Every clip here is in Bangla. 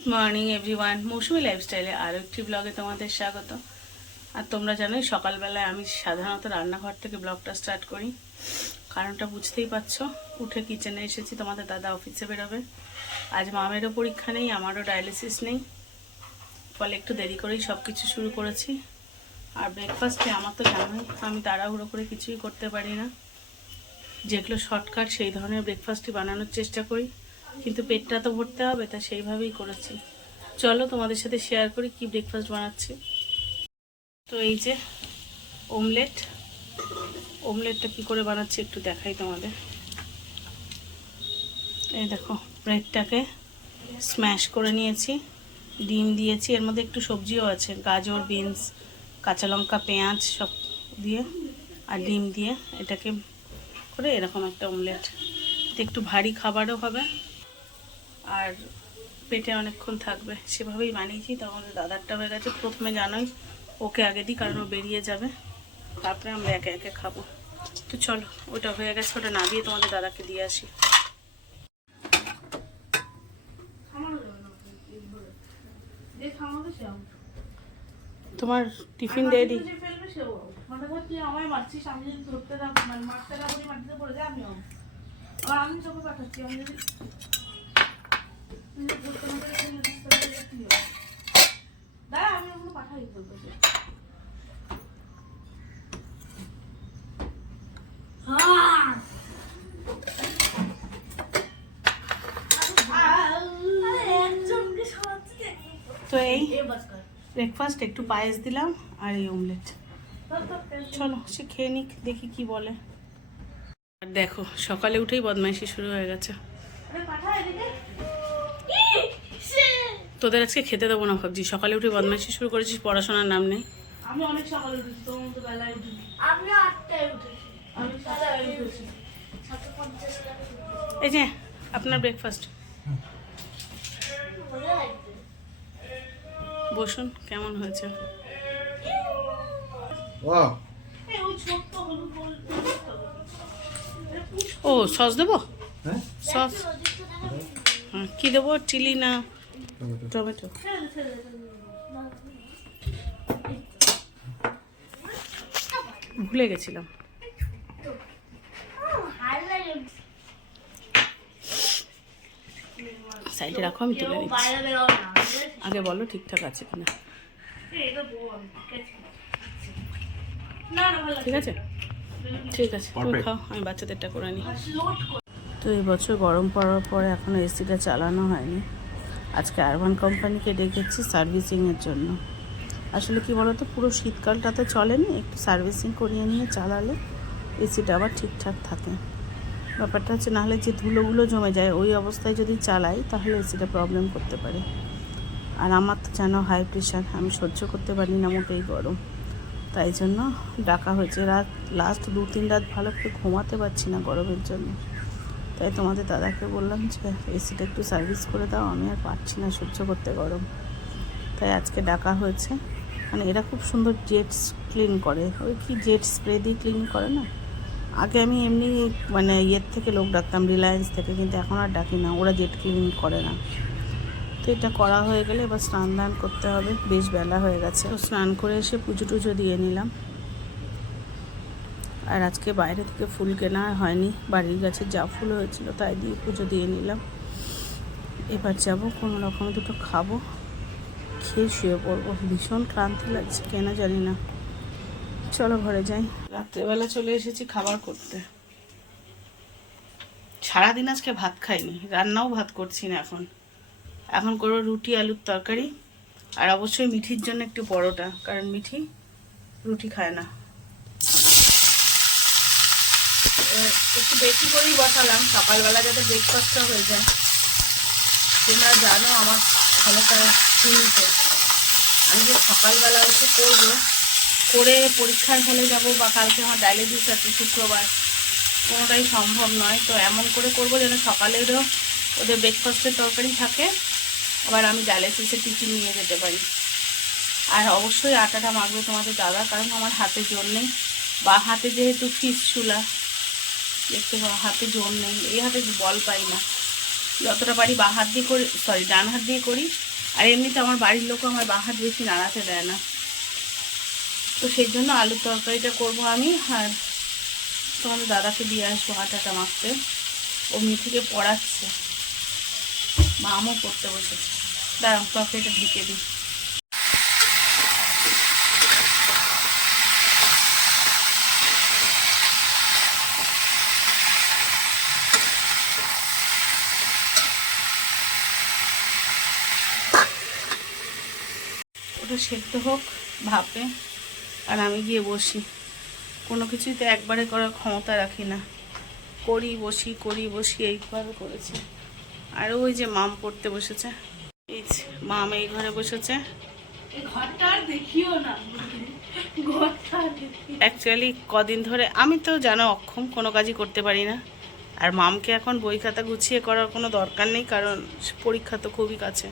গুড মর্নিং এভরিওয়ান মৌসুমি লাইফস্টাইলে আরও একটি ব্লগে তোমাদের স্বাগত। আর তোমরা জানোই, সকালবেলায় আমি সাধারণত রান্নাঘর থেকে ব্লগটা স্টার্ট করি। কারণটা বুঝতেই পারছ, উঠে কিচেনে এসেছি, তোমাদের দাদা অফিসে বেরোবে। আজ মামেরও পরীক্ষা নেই, আমারও ডায়ালিসিস নেই। ফলে একটু দেরি করেই সব কিছু শুরু করেছি। আর ব্রেকফাস্টে আমার তো জানোই, আমি তাড়াহুড়ো করে কিছুই করতে পারি না। যেগুলো শর্টকাট সেই ধরনের ব্রেকফাস্টই বানানোর চেষ্টা করি। কিন্তু পেটটা তো ভরতে হবে, তা সেইভাবেই করেছি। চলো তোমাদের সাথে শেয়ার করি কি ব্রেকফাস্ট বানাচ্ছি। তো এই যে ওমলেট ওমলেটটা কি করে বানাচ্ছি একটু দেখাই তোমাদের। এই দেখো ব্রেডটাকে স্ম্যাশ করে নিয়েছি, ডিম দিয়েছি, এর মধ্যে একটু সবজিও আছে, গাজর বিনস কাঁচা লঙ্কা, পেঁয়াজ সব দিয়ে আর ডিম দিয়ে এটাকে করে এরকম একটা ওমলেট একটু ভারী খাবারও হবে। আর পেটে অনেকক্ষণ থাকবে। সেভাবেই বানিয়েছি তো আমাদের দাদারটা হয়ে গেছে প্রথমে জানোই ওকে আগে দিই কারণ ও বেরিয়ে যাবে। তারপরে আমরা একে একে খাব। তো চলো ওটা হয়ে গেছে ওটা না দিয়ে তোমাদের দাদাকে দিয়ে আসি। তোমার টিফিন তোকে পাঠাচ্ছি আমি যদি দাঁড়া আমি ওগুলো পাঠাই বলব তো এই ব্রেকফাস্ট একটু পায়েস দিলাম আর এই অমলেট চলো সে খেয়ে নিক দেখি কি বলে। আর দেখো সকালে উঠেই বদমাইশি শুরু হয়ে গেছে। তোদের আজকে খেতে দেবো না ভাবছি। সকালে উঠে বদমাইশি শুরু করেছিস পড়াশোনার নাম নেই। আমি অনেক সকালে উঠেছি তোমার মতো বেলায় উঠেছি। আটটায় আমি সকালে উঠেছি। এই যে আপনার ব্রেকফাস্ট বসুন কেমন হয়েছে? ও সস দেবো? হ্যাঁ? সস? হ্যাঁ কী দেবো? চিলি না টমেটো। ভুলে গেছিলাম ভালো লাগে সাইডে রাখো আমি তুলে নিচ্ছি আগে বলো ঠিকঠাক আছে কিনা? ঠিক আছে? ঠিক আছে তুমি খাও আমি বাচ্চাদেরটা করে নিই। তো এই বছর গরম পড়ার পরে এখনও এসিটা চালানো হয়নি। আজকে আরবান কোম্পানিকে ডেকেছি সার্ভিসিংয়ের জন্য। আসলে কি বলতো পুরো শীতকালটাতে চলেনি একটু সার্ভিসিং করিয়ে নিয়ে চালালে এসিটা আবার ঠিকঠাক থাকে। ব্যাপারটা হচ্ছে নাহলে যে ধুলোগুলো জমে যায়, ওই অবস্থায় যদি চালাই, তাহলে এসিটা প্রবলেম করতে পারে। আর আমার তো জানো হাই প্রেশার আমি সহ্য করতে পারি না মোটেই গরম। তাই জন্য ডাকা হয়েছে। রাত লাস্ট দু তিন রাত ভালো করে ঘুমাতে পারছি না গরমের জন্য। তাই তোমাদের দাদাকে বললাম যে এসিটা একটু সার্ভিস করে দাও, আমি আর পারছি না সহ্য করতে গরম। তাই আজকে ডাকা হয়েছে। মানে এরা খুব সুন্দর জেটস ক্লিন করে। ওই কি জেট স্প্রে দিয়ে ক্লিন করে না? আগে আমি এমনি মানে ইয়ের থেকে লোক ডাকতাম রিলায়েন্স থেকে, কিন্তু এখন আর ডাকি না। ওরা জেট ক্লিন করে না। তো এটা করা হয়ে গেলে এবার স্নান দান করতে হবে। বেশ বেলা হয়ে গেছে। স্নান করে এসে পুজো টুজো দিয়ে নিলাম। আর আজকে বাইরে থেকে ফুল কেনা হয়নি। বাড়ির গাছে যা ফুল হয়েছিল তাই দিয়ে পুজো দিয়ে নিলাম। এবার যাব, কোনো রকম দুটো খাব। খেয়ে শুয়ে পড়ব। ভীষণ ক্লান্তি লাগছে, কেন জানি না। চলো ঘরে যাই। রাত্রেবেলা চলে এসেছি খাবার করতে। সারাদিন আজকে ভাত খাইনি, রান্নাও ভাত করছি না এখন। এখন করব রুটি, আলুর তরকারি, আর অবশ্যই মিঠির জন্য একটু পরোটা, কারণ মিঠি রুটি খায় না। একটু বেশি করেই বসালাম, সকালবেলা যাতে ব্রেকফাস্টটা হয়ে যায়। তোমরা জানো আমার ক্ষমতা সীমিত আমি যে সকালবেলা উঠে করব করে পরীক্ষার হলে যাব বা কালকে আমার ডায়ালিসিস আছে শুক্রবার, কোনোটাই সম্ভব নয়। তো এমন করে করব যেন সকালেরও ওদের ব্রেকফাস্টের তরকারি থাকে, আবার আমি ডায়ালিসিসে টিফিন নিয়ে যেতে পারি। আর অবশ্যই আটাটা মাখবে তোমাদের দাদা, কারণ আমার হাতে জোর নেই। বা হাতে যেহেতু ফিস চুলা দেখতে পাও, হাতে জোর নেই। এই হাতে বল পাই না। যতটা পারি বা হাত দিয়ে করি সরি ডান হাত দিয়ে করি। আর এমনিতে আমার বাড়ির লোকও আমার বা হাত বেশি নাড়াতে দেয় না। তো সেই জন্য আলুর তরকারিটা করব আমি, আর তোমাদের দাদাকে দিয়ে আসব আটাটা মাখতে। ও মিঠিকে পড়াচ্ছে। মামও পড়তে বসেছে। দাঁড়াও, তরকারিটা ঢেকে দিই। ওটা সেদ্ধ হোক, ভাপে। আর আমি গিয়ে বসি। কোনো কিছুই তো একবারে করার ক্ষমতা রাখি না। করি বসি করি বসি এইভাবে করেছি। আর ওই যে মাম পড়তে বসেছে। এই মাম এই ঘরে বসেছে। অ্যাকচুয়ালি কদিন ধরে আমি তো জানো অক্ষম কোনো কাজই করতে পারি না। আর মামকে এখন বই খাতা গুছিয়ে করার কোনো দরকার নেই কারণ পরীক্ষা তো খুবই কাছে।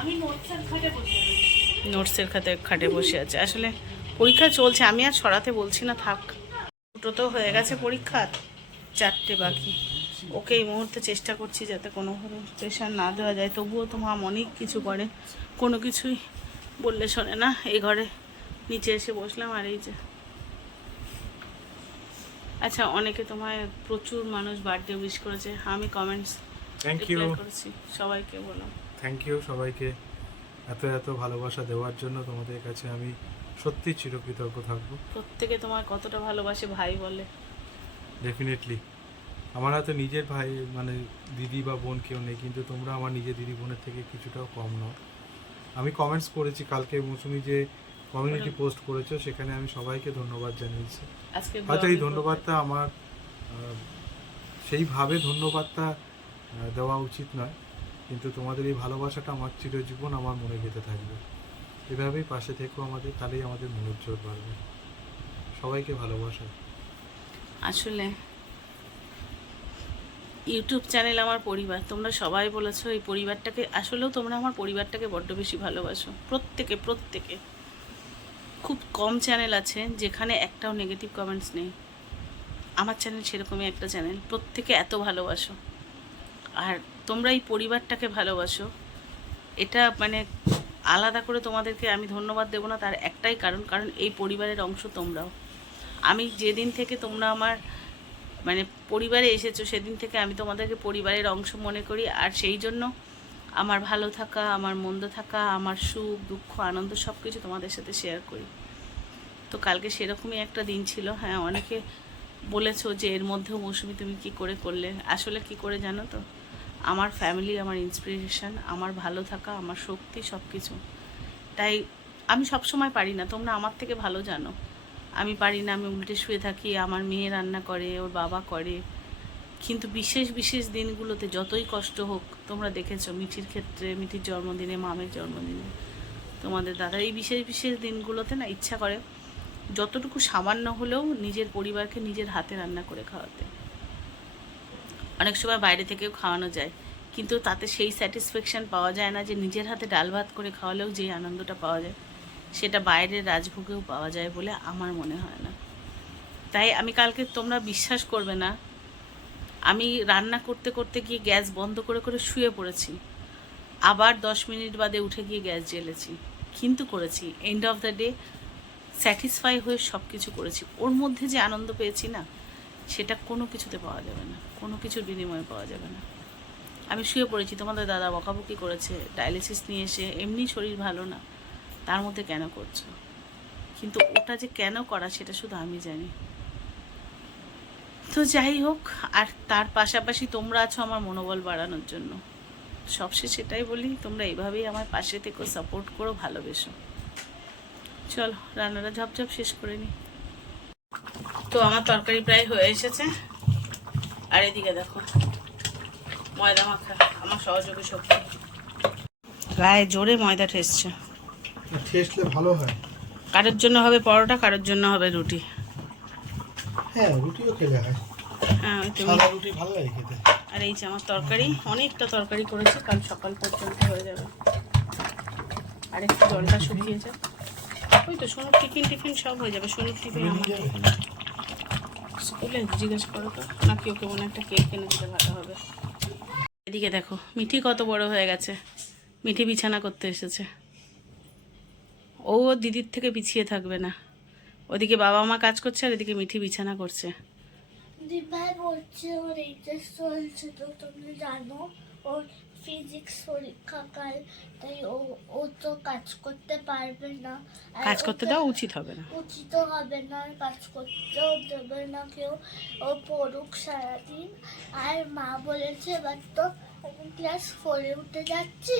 আমি নোটসের খাটে বসে নোটসের খাতে খাটে বসে আছে। আসলে পরীক্ষা চলছে আমি আর সরাতে বলছি না থাক। দুটো তো হয়ে গেছে পরীক্ষা চারটে বাকি। ওকে এই মুহূর্তে চেষ্টা করছি যাতে কোনোভাবে প্রেশার না দেওয়া যায়। তবুও তো মাম অনেক কিছু করে কোনো কিছুই বললে শোনে না। এই ঘরে নিচে এসে বসলাম আর এই যে। আচ্ছা অনেকে তোমায় প্রচুর মানুষ বার্থডে উইশ করেছে। আমি কমেন্টস থ্যাংক ইউ করেছি সবাইকে বলো। থ্যাংক ইউ সবাইকে। এত এত ভালোবাসা দেওয়ার জন্য তোমাদের কাছে আমি সত্যি চিরকৃতজ্ঞ থাকব। প্রত্যেকে তোমার কতটা ভালোবাসে ভাই বলে। ডেফিনেটলি আমার হাতে নিজের ভাই মানে দিদি বা বোন কেউ নেই কিন্তু তোমরা আমার নিজের দিদি বোনের থেকে কিছুটাও কম নও। আমি কমেন্টস করেছি কালকে মৌসুমি যে কমিউনিটি পোস্ট করেছ সেখানে আমি সবাইকে ধন্যবাদ জানিয়েছি। হয়তো এই ধন্যবাদটা আমার সেইভাবে ধন্যবাদটা দেওয়া উচিত নয় কিন্তু তোমাদের এই ভালোবাসাটা আমার চিরজীবন আমার মনে গেঁথে থাকবে। এভাবেই পাশে থেকো আমাদের, তাহলেই আমাদের মনের বাড়বে। সবাইকে ভালোবাসা। আসলে ইউটিউব চ্যানেল আমার পরিবার। তোমরা সবাই বলেছ এই পরিবারটাকে, আসলেও তোমরা আমার পরিবারটাকে বড্ড বেশি ভালোবাসো। প্রত্যেকে প্রত্যেকে। খুব কম চ্যানেল আছে যেখানে একটাও নেগেটিভ কমেন্টস নেই। আমার চ্যানেল সেরকমই একটা চ্যানেল। প্রত্যেকে এত ভালোবাসো। আর তোমরা এই পরিবারটাকে ভালোবাসো। এটা মানে আলাদা করে তোমাদেরকে আমি ধন্যবাদ দেবো না, তার একটাই কারণ কারণ এই পরিবারের অংশ তোমরাও। আমি যেদিন থেকে তোমরা আমার মানে পরিবারে এসেছ, সেদিন থেকে আমি তোমাদেরকে পরিবারের অংশ মনে করি, আর সেই জন্য আমার ভালো থাকা, আমার মন্দ থাকা, আমার সুখ, দুঃখ, আনন্দ সব কিছু তোমাদের সাথে শেয়ার করি। তো কালকে সেরকমই একটা দিন ছিল হ্যাঁ অনেকে বলেছ যে এর মধ্যেও মৌসুমি তুমি কি করে করলে, আসলে কি করে জানো তো? আমার ফ্যামিলি আমার ইন্সপিরেশন আমার ভালো থাকা, আমার শক্তি সব কিছু তাই আমি সব সময় পারি না। তোমরা আমার থেকে ভালো জানো। আমি পারি না, আমি উল্টে শুয়ে থাকি, আমার মেয়ে রান্না করে, ওর বাবা করে। কিন্তু বিশেষ বিশেষ দিনগুলোতে যতই কষ্ট হোক, তোমরা দেখেছ মিঠির ক্ষেত্রে, মিঠির জন্মদিনে, মামের জন্মদিনে। তোমাদের দাদা, এই বিশেষ বিশেষ দিনগুলোতে না ইচ্ছা করে যতটুকু সামান্য হলেও নিজের পরিবারকে নিজের হাতে রান্না করে খাওয়াতে। অনেক সময় বাইরে থেকেও খাওয়ানো যায়, কিন্তু তাতে সেই স্যাটিসফ্যাকশন পাওয়া যায় না যে নিজের হাতে ডাল ভাত করে খাওয়ালেও যে আনন্দটা পাওয়া যায়, সেটা বাইরের রাজভোগেও পাওয়া যায় বলে আমার মনে হয় না। তাই আমি কালকে তোমরা বিশ্বাস করবে না, আমি রান্না করতে করতে গিয়ে গ্যাস বন্ধ করে করে শুয়ে পড়েছি, আবার দশ মিনিট বাদে উঠে গিয়ে গ্যাস জ্বেলেছি, কিন্তু করেছি end of the day satisfy হয়ে সব কিছু করেছি, ওর মধ্যে যে আনন্দ পেয়েছি না সেটা কোনো কিছুতে পাওয়া যাবে না, কোনো কিছুর বিনিময়ে পাওয়া যাবে না। আমি শুয়ে পড়েছি, তোমাদের দাদা বকাবকি করেছে, ডায়ালিসিস নিয়ে এসে এমনি শরীর ভালো না, তার মধ্যে কেন করছ? কিন্তু ওটা যে কেন করা সেটা শুধু আমি জানি। তো যাই হোক, আর তার পাশাপাশি তোমরা আছো আমার মনোবল বাড়ানোর জন্য। সবশেষে সেটাই বলি, তোমরা এইভাবেই আমার পাশে থেকে সাপোর্ট করো, ভালোবেসো। চলো, রান্নাটা ঝপঝপ শেষ করে নি। তো আমার তরকারি প্রায় হয়ে এসেছে। আর এদিকে দেখো ময়দা মাখা আমার সহযোগী শক্তি গায়ে জোরে ময়দা ঠেসছে। ঠেসলে ভালো হয়। কারোর জন্য হবে পরোটা কারোর জন্য হবে রুটি। হ্যাঁ রুটিও খেলে হয়। হ্যাঁ রুটি ভালো লাগে খেতে। আর এই যে আমার তরকারি অনেকটা তরকারি করেছি কাল সকাল পর্যন্ত হয়ে যাবে। আর একটু জলটা শুকিয়ে ওই তো সোনুর টিফিন টিফিন সব হয়ে যাবে সোনুর টিফিন আমার স্কুলে জিজ্ঞেস করো তো, নাকি ওকে মনে একটা কেক কিনে দিতে ভালো হবে। এদিকে দেখো, মিঠি কত বড় হয়ে গেছে। মিঠি বিছানা করতে এসেছে। ও ওর দিদির থেকে পিছিয়ে থাকবে না। ওদিকে বাবা মা কাজ করছে আর এদিকে মিঠি বিছানা করছে। দিভাই বলছে ওর এইচএস চলছে তো তুমি জানো, ওর ফিজিক্স পরীক্ষাকাল তাই ও ও তো কাজ করতে পারবে না। কাজ করতে দেওয়া উচিত হবে না। উচিত হবে না কাজ করতেও দেবে না কেউ। ও পড়ুক সারাদিন। আর মা বলেছে এবার তো আমি ক্লাস ফোরে উঠে যাচ্ছি।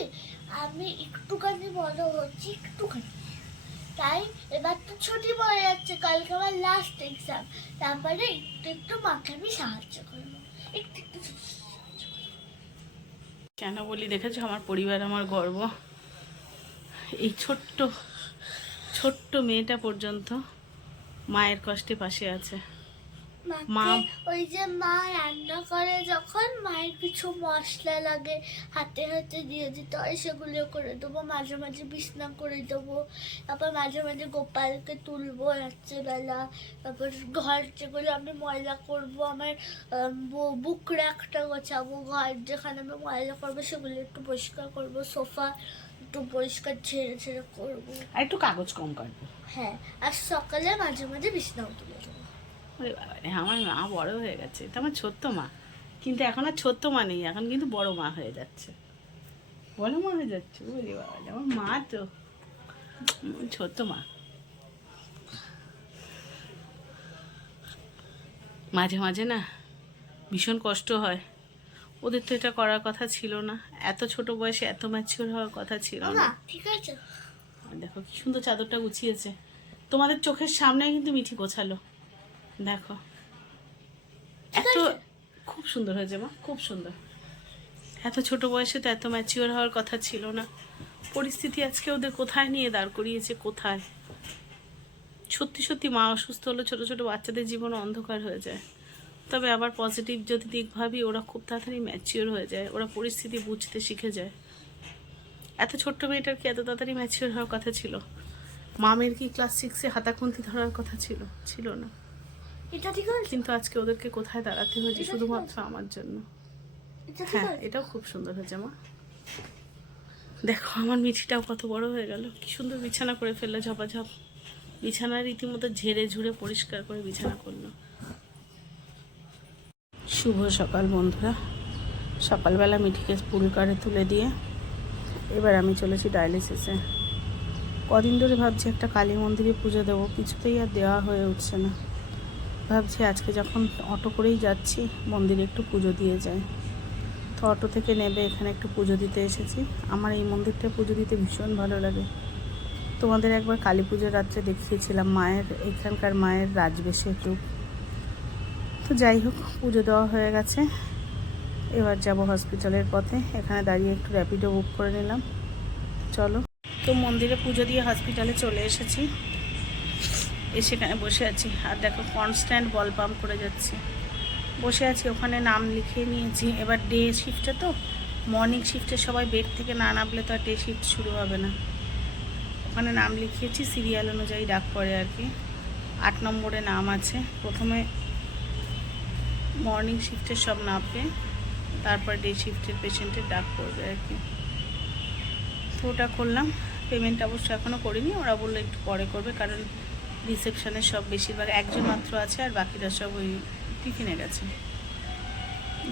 আমি একটুখানি বড় হচ্ছি একটুখানি। তাই এবার তো ছুটি পড়ে যাচ্ছে কালকে আমার লাস্ট এক্সাম তারপরে একটু একটু মাকে আমি সাহায্য করব। একটু একটু। কেন বলি? দেখেছ আমার পরিবার, আমার গর্ব। এই ছোট্ট ছোট্ট মেয়েটা পর্যন্ত মায়ের কষ্টে পাশে আছে। মা- ওই যে মা রান্না করে যখন মায়ের কিছু মশলা লাগে হাতে হাতে দিয়ে দিতে হয় সেগুলো করে দেবো। মাঝে মাঝে বিছনা করে দেবো। তারপর মাঝে মাঝে গোপালকে তুলবো রাত্রেবেলা। তারপর ঘর যেগুলো আমি ময়লা করব আমার বুক র্যাকটা গোছাবো ঘর যেখানে আমি ময়লা করব সেগুলো একটু পরিষ্কার করব সোফা একটু পরিষ্কার ছেড়ে ছেড়ে করব। আর একটু কাগজ কম কাটবো। হ্যাঁ আর সকালে মাঝে মাঝে বিছনাও তুলে দেবো। ওরে বাবা আমার মা বড় হয়ে গেছে এটা আমার ছোট্ট মা। কিন্তু এখন আর ছোট্ট মা নেই এখন কিন্তু বড় মা হয়ে যাচ্ছে। বড় মা হয়ে যাচ্ছে ওরে বাবা আমার মা তো ছোট্ট মা। মাঝে মাঝে না ভীষণ কষ্ট হয়। ওদের তো এটা করার কথা ছিল না এত ছোট বয়সে এত ম্যাচিওর হওয়ার কথা ছিল না। না ঠিক আছে। দেখো কি সুন্দর চাদরটা গুছিয়েছে। তোমাদের চোখের সামনে কিন্তু মিঠি গোছালো। দেখো। এত খুব সুন্দর হয়েছে মা খুব সুন্দর। এত ছোট বয়সে তো এত ম্যাচিওর হওয়ার কথা ছিল না। পরিস্থিতি আজকে ওদের কোথায় নিয়ে দাঁড় করিয়েছে কোথায়? সত্যি সত্যি মা অসুস্থ হলে ছোট ছোট বাচ্চাদের জীবন অন্ধকার হয়ে যায়। তবে আবার পজিটিভ যদি দিক ভাবি ওরা খুব তাড়াতাড়ি ম্যাচিওর হয়ে যায় ওরা পরিস্থিতি বুঝতে শিখে যায়। এত ছোট্ট মেয়েটার কি এত তাড়াতাড়ি ম্যাচিওর হওয়ার কথা ছিল? মামের কি ক্লাস সিক্সে হাতাখুন্তি ধরার কথা ছিল? ছিল না। এটা ঠিক আছে কিন্তু আজকে ওদেরকে কোথায় দাঁড়াতে হয়েছে? শুধুমাত্র আমার জন্য। হ্যাঁ এটাও খুব সুন্দর হয়েছে মা। দেখো আমার মিঠিটাও কত বড় হয়ে গেল। কি সুন্দর বিছানা করে ফেলল ঝপাঝপ। বিছানা রীতিমতো ঝেড়ে ঝুড়ে পরিষ্কার করে বিছানা করল। শুভ সকাল বন্ধুরা। সকালবেলা মিঠিকে পুরুকারে তুলে দিয়ে এবার আমি চলেছি ডায়ালিসিসে। কদিন ধরে ভাবছি একটা কালী মন্দিরে পুজো দেবো কিছুতেই আর দেওয়া হয়ে উঠছে না। ভাবছি আজকে যখন অটো করেই যাচ্ছি, মন্দিরে একটু পুজো দিয়ে যাই। তো অটো থেকে নেবে, এখানে একটু পুজো দিতে এসেছি। আমার এই মন্দিরটা পুজো দিতে ভীষণ ভালো লাগে। তোমাদের একবার কালী পুজোর রাত্রে দেখিয়েছিলাম, মায়ের, এখানকার মায়ের রাজবেশের রূপ তো যাই হোক, পুজো দেওয়া হয়ে গেছে। এবার যাব হসপিটালের পথে। এখানে দাঁড়িয়ে একটু র্যাপিডো বুক করে নিলাম। চলো। তো মন্দিরে পুজো দিয়ে হসপিটালে চলে এসেছি। এসে বসে আছি। আর দেখো কনস্ট্যান্ট বল পাম্প করে যাচ্ছি। বসে আছি, ওখানে নাম লিখিয়ে নিয়েছি। এবার ডে শিফটে তো মর্নিং শিফটে সবাই বেড থেকে না নামলে তো আর ডে শিফট শুরু হবে না। ওখানে নাম লিখিয়েছি সিরিয়াল অনুযায়ী ডাক পড়ে আর কি। আট নম্বরে নাম আছে। প্রথমে মর্নিং শিফটের সব নামবে, তারপর ডে শিফটের পেশেন্টের ডাক পড়বে আর কি। তো ওটা করলাম। পেমেন্ট অবশ্য এখনও করিনি, ওরা বলল একটু পরে করবে, কারণ রিসেপশনের সব বেশিরভাগ একজন মাত্র আছে আর বাকিরা সব ওই টিফিনে গেছে।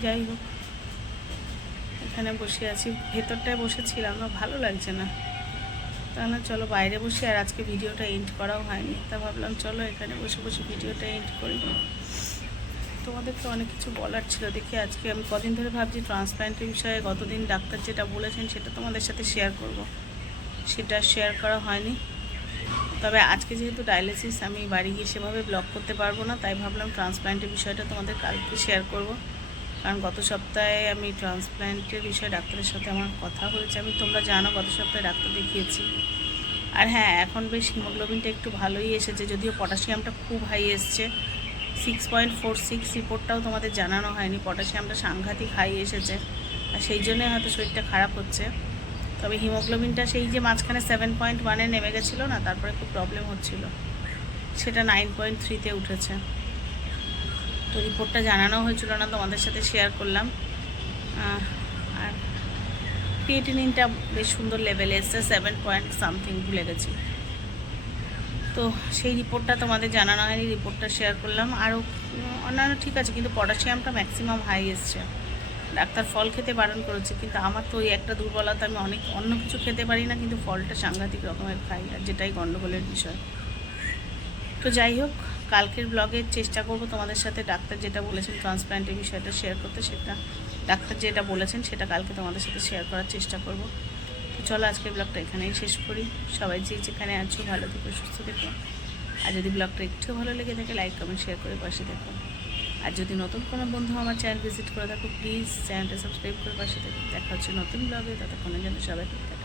যাই হোক, এখানে বসে আছি। ভেতরটায় বসেছিলাম না ভালো লাগছে না। তাহলে চলো বাইরে বসে আর আজকে ভিডিওটা এন্ড করাও হয়নি। তা ভাবলাম, চলো এখানে বসে বসে ভিডিওটা এন্ড করি। তোমাদের তো অনেক কিছু বলার ছিল। দেখি আজকে আমি কদিন ধরে ভাবছি ট্রান্সপ্ল্যান্টের বিষয়ে, গতদিন ডাক্তার যেটা বলেছেন সেটা তোমাদের সাথে শেয়ার করব। সেটা শেয়ার করা হয়নি। তবে আজকে যেহেতু ডায়ালিসিস আমি বাড়ি গিয়ে সেভাবে ব্লগ করতে পারব না, তাই ভাবলাম ট্রান্সপ্ল্যান্টের বিষয়টা তোমাদের কালকে শেয়ার করব। কারণ গত সপ্তাহে আমি ট্রান্সপ্ল্যান্টের বিষয়ে ডাক্তারের সাথে আমার কথা হয়েছে, আমি তোমরা জানো গত সপ্তাহে ডাক্তার দেখিয়েছি। আর হ্যাঁ এখন বেশ হিমোগ্লোবিনটা একটু ভালোই এসেছে, যদিও পটাশিয়ামটা খুব হাই এসছে। সিক্স পয়েন্ট ফোর সিক্স রিপোর্টটাও তোমাদের জানানো হয়নি পটাশিয়ামটা সাংঘাতিক হাই এসেছে, আর সেই জন্যই হয়তো শরীরটা খারাপ হচ্ছে। তবে হিমোগ্লোবিনটা সেই যে মাঝখানে সেভেন পয়েন্ট ওয়ানে নেমে গেছিল না, তারপরে খুব প্রবলেম হচ্ছিল। সেটা নাইন পয়েন্ট থ্রিতে উঠেছে। তো রিপোর্টটা জানানো হয়েছিল না, তোমাদের সাথে শেয়ার করলাম। আর ক্রিয়েটিনিনটা বেশ সুন্দর লেভেলে এসছে সেভেন পয়েন্ট সামথিং ভুলে গেছি। তো সেই রিপোর্টটা তোমাদের জানানো হয়নি রিপোর্টটা শেয়ার করলাম। আরও অন্যান্য ঠিক আছে, কিন্তু পটাশিয়ামটা ম্যাক্সিমাম হাই এসছে। ডাক্তার ফল খেতে বারণ করেছে, কিন্তু আমার তো ওই একটা দুর্বলতা, আমি অনেক, অন্য কিছু খেতে পারি না, কিন্তু ফলটা সাংঘাতিক রকমের খাই, আর যেটাই গণ্ডগোলের বিষয়। তো যাই হোক, কালকের ব্লগে চেষ্টা করব তোমাদের সাথে ডাক্তার যেটা বলেছেন ট্রান্সপ্ল্যান্টের বিষয়টা শেয়ার করতে, সেটা ডাক্তার যেটা বলেছেন, সেটা কালকে তোমাদের সাথে শেয়ার করার চেষ্টা করব। তো চলো আজকের ব্লগটা এখানেই শেষ করি। সবাই যে যেখানে আছো, ভালো থেকো, সুস্থ থেকো। আর যদি ব্লগটা একটু ভালো লেগে থাকে লাইক কমেন্ট শেয়ার করে পাশে দেখো আর যদি নতুন কোনো বন্ধু আমার চ্যানেল ভিজিট করে থাকো প্লিজ চ্যানেলটা সাবস্ক্রাইব করে পাশে দেখো হচ্ছে নতুন ব্লগে ততক্ষণের জন্য সবাই ঠিক